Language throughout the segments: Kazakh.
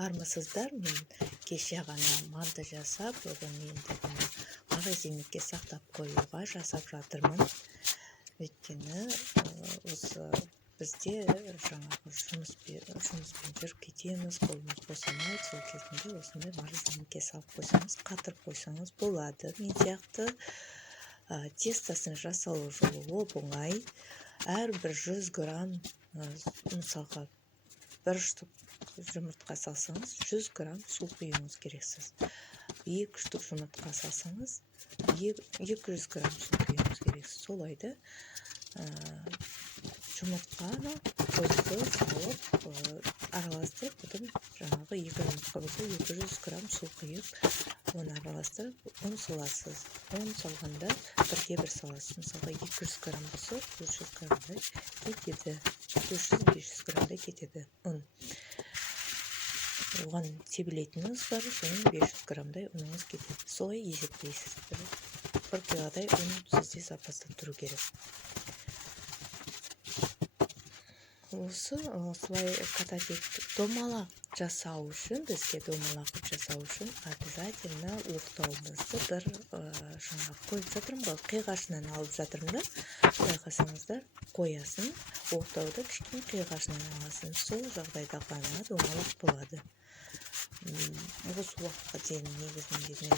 Армысыздар, мен кеше ғана манты жасап, одан енді магазинге сақтап қоюға жасап жатырмын. Өйткені осы бізде жаңағы жұмыспен жүріп кетеміз, қолымыз босамайды, сол кезінде осындай магазинге салып қойсаңыз, қатырып қойсаңыз болады. Мен сияқты тестосын жасалу жолы оп-оңай. Әрбір 100 грамм, мысалға бір штук жұмыртқа салсаңыз, 100 грамм су құюыңыз керексіз. 2 штук жұмыртқа салсаңыз, 200 грамм су құюыңыз керексіз. Солайды жұмыртқаны қосты салып, араластырып, одан жаңағы 2 жұмыртқа болса 200 грамм су құйып, оны араластырып, ұн саласыз. Ұн салғанда бірге бір саласыз. Мысалға 200 грамм болса, 300 граммдай кетеді. 300-500 граммдай кетеді ұн. Оған себелейтініңіз бар, соның 500 граммдай ұныңыз кетеді. Солай есептейсіз. Бір килодай ұн сізде запаста тұру керек. Осылай кататек домалақ жасау үшін, бізге домалақ жасау үшін обязательно оқтауымызды бір жаңа қойып жатырмын ғой, қиғашынан алып жатырмын да. Байқасаңыздар, қоясын, оқтауды кішкене қиғашынан аласын. Сол жағдайда ғана домалақ болады. Осы уақытқа дейін негізінде мен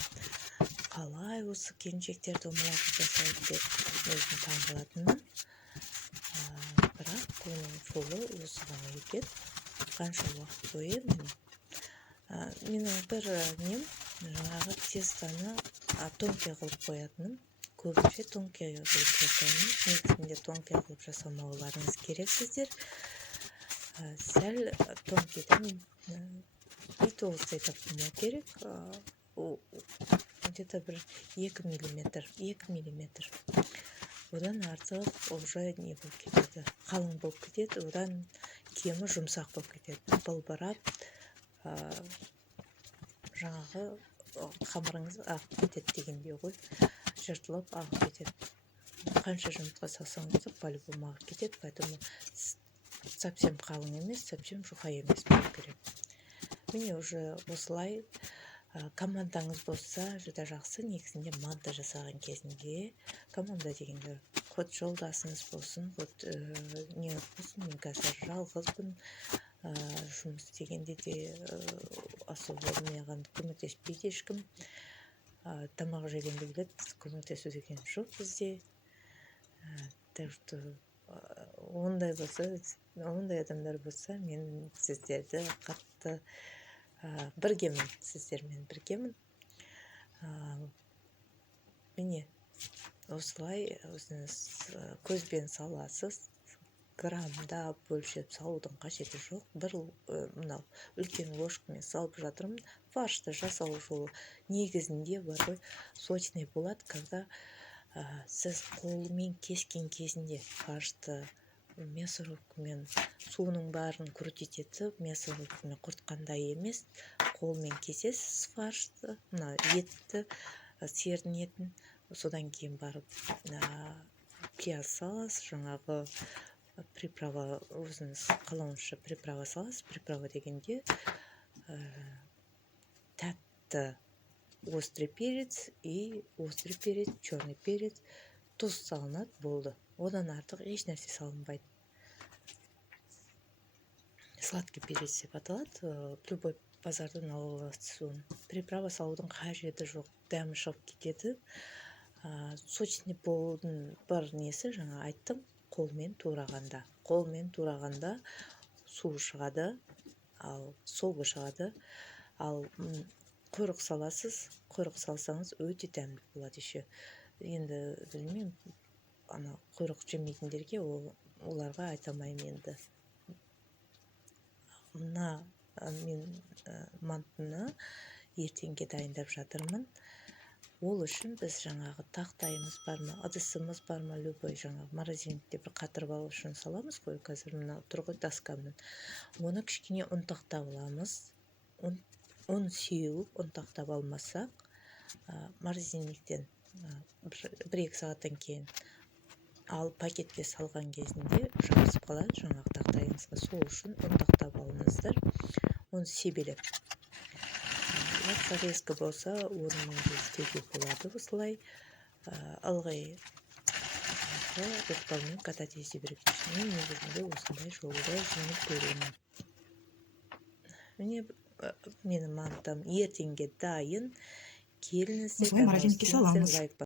қалай осы келіншектер домалақ жасайды деп өзім таңғалатынмын. Бірақ оның жолы осы ғана екен. Қанша уақыт бойы менің бір нем жаңағы тестаны тонкий қылып қоятыным. Көбінше тонкий қылып жасаймын. Негізінде тонкий қылып жасамауларыңыз керек сіздер. Сәл тонкийден и толстой таппау керек. Где-то бір 2 миллиметр. Одан артық уже не болып кетеді, қалың болып кетеді, одан кемі жұмсақ болып кетеді. Былбырап, жаңағы қамырыңыз ағып кетеді дегендей ғой, жыртылып ағып кетеді. Қанша жұмыртқа салсаңыз да по-любому ағып кетеді, поэтому совсем қалың емес, совсем жұқа емес болу керек. Міне уже осылай командаңыз болса, жүдә жақсы. Негізінде манты жасаған кезінде команда дегенде ход жолдасыңыз болсын, ход не болсын, мен қазір жалғызбын, жұмыс дегенде де особо маған көмектеспейді ешкім. Тамақ жегенде біледі, көмектесу деген жоқ бізде. Так что ондай адамдар болса, мен сіздерді қатты біргемін, сіздермен біргемін. Міне, осылай өзіңіз көзбен саласыз, граммда бөлшеп салудың қажеті жоқ. Бір мынау үлкен ложкамен салып жатырмын. Фаршты жасау жолы негізінде бар ғой, сочный болады, когда сіз қолмен кескен кезінде фаршты мясорубкамен суының барын крутить етіп, мясорубкамен құртқандай емес, қолмен кесесіз фаршты, етті, сиырдың етін, содан кейін барып пияз саласыз, жаңағы приправа, өзіңіз қалауынша приправа саласыз. Приправа дегенде тәтті острый перец и острый перец, черный перец, тұз салынады, болды. Одан артық еш нәрсе салынбайды. Сладкий перец деп аталады. Любой базардан алуға соны. Приправа салудың қажеті жоқ, дәмі шығып кетеді. Сочный болудың бір несі, жаңа айттым, қолмен турағанда. Қолмен турағанда су шығады, ал соғы шығады. Ал құйрық саласыз, құйрық салсаңыз өте дәмді болады еще. Енді білмеймін, құйрық жемейтіндерге оларға айтамаймын енді. Мен мантыны ертеңге дайындап жатырмын. Ол үшін біз жаңағы тақтайымыз бар ма, ыдысымыз бар ма, любой жаңағы морозильникте бір қатырып алу үшін саламыз ғой. Қазір мына тұр ғой доскамның. Оны кішкене ұнтақтап аламыз. Ұн сеуіп, ұнтақтап алмасақ, морозильниктен 1-2 сағаттан кейін ал пакетке салған кезінде жабысып қалады жаңағы тақтайыңызға. Сол үшін ұнтақтап алыңыздар. оны себелеп. Резко болса орнында істеуге болады осылай. Ылғи оқтаумен кататези береді. Мен негізінде осындай жолда жеңіл көремін. Міне менің мантам ертеңге дайын. Келіңіздер, осылай морозильникке саламыз. лайк